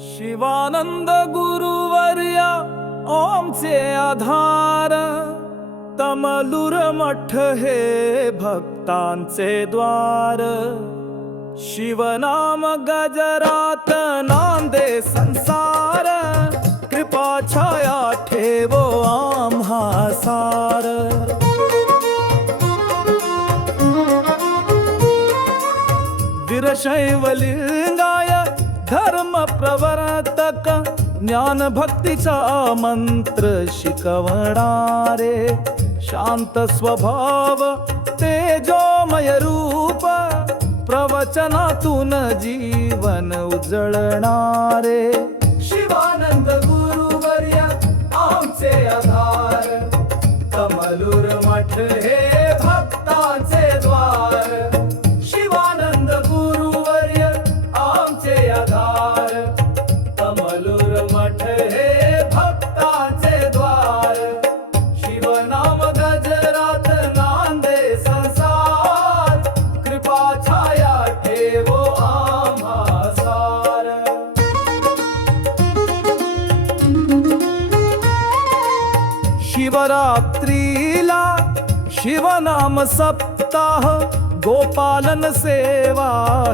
शिवानंद गुरुवर्या ओमचे आधार. तमलुर मठ हे भक्तांचे द्वार. शिवनाम गजरात नांदे संसार. कृपा छाया ठेवो आम्हा सार विरशैवलिंगाय धर्म प्रवर्तक ज्ञान भक्तीचा मंत्र शिकवणारे शांत स्वभाव तेजोमय रूप प्रवचनातून जीवन उजळणारे. शिवरात्रीला शिवनाम सप्ताह गोपालन सेवा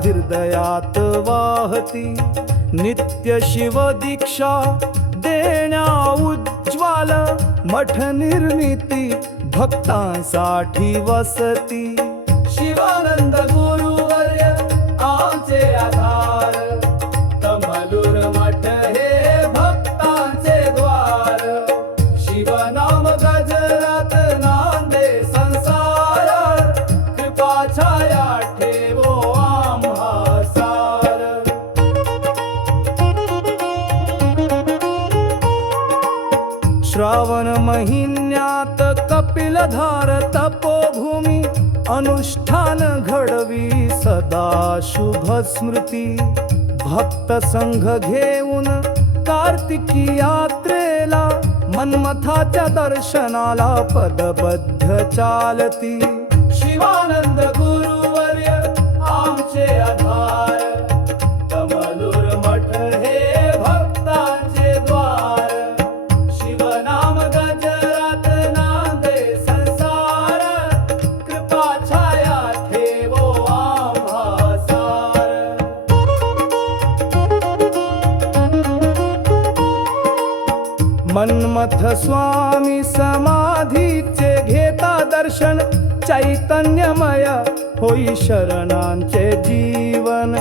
हृदयात वाहती. नित्य शिव दीक्षा देण्या उज्ज्वल मठ निर्मिती भक्तांसाठी वसती. शिवानंद गुरुवर्य आमचे आधार कमलूर मठ हे भक्तांचे द्वार. शिवना श्रावण महिन्यात कपिलधार तपोभूमी अनुष्ठान घडवी सदा शुभ स्मृती. भक्त संघ घेऊन कार्तिकी यात्रेला मन्मथाच्या दर्शनाला पदबद्ध चालती. शिवानंद गुरुवर्य आमचे आधार. मन्मथ स्वामी समाधीचे घेता दर्शन चैतन्यमय होई शरणांचे जीवन.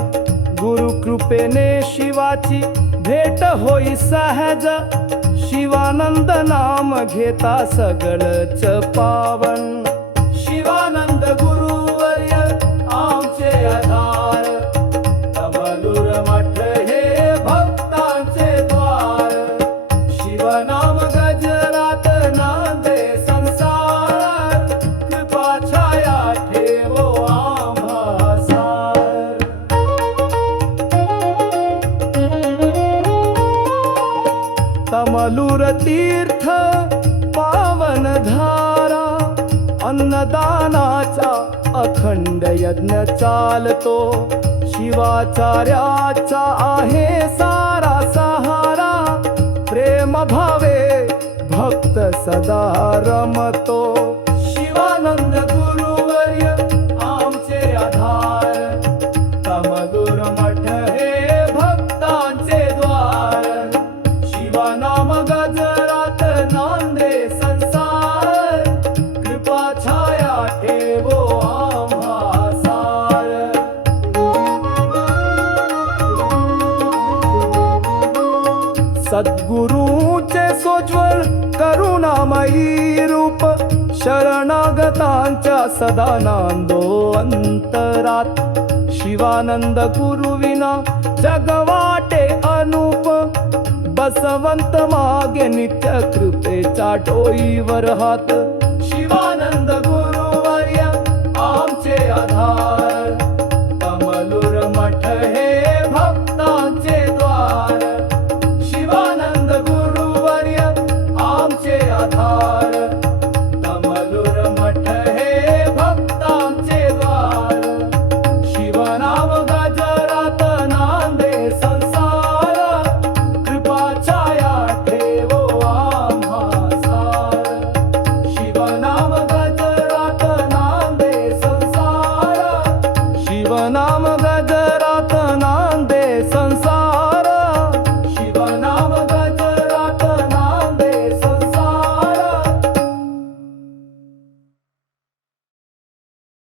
गुरु कृपेने शिवाची भेट होई सहज शिवानंद नाम घेता सगळच पावन. शिवानंद गुरु तमलूर तीर्थ पावन अन्नदानाचा अखंड यज्ञ चालतो. शिवाचार्याचा आहे सारा सहारा. प्रेम भावे भक्त सदा रमत. शिवनाम गजरात नांदे संसार. कृपा छाया ठेवो सद्गुरूचे सोज्वल करुणामयी रूप शरणागतांच्या सदा नांदो अंतरात. शिवानंद गुरुविना जगवाटे बसवंत मागे नित्य कृपेचा डोईवर हात.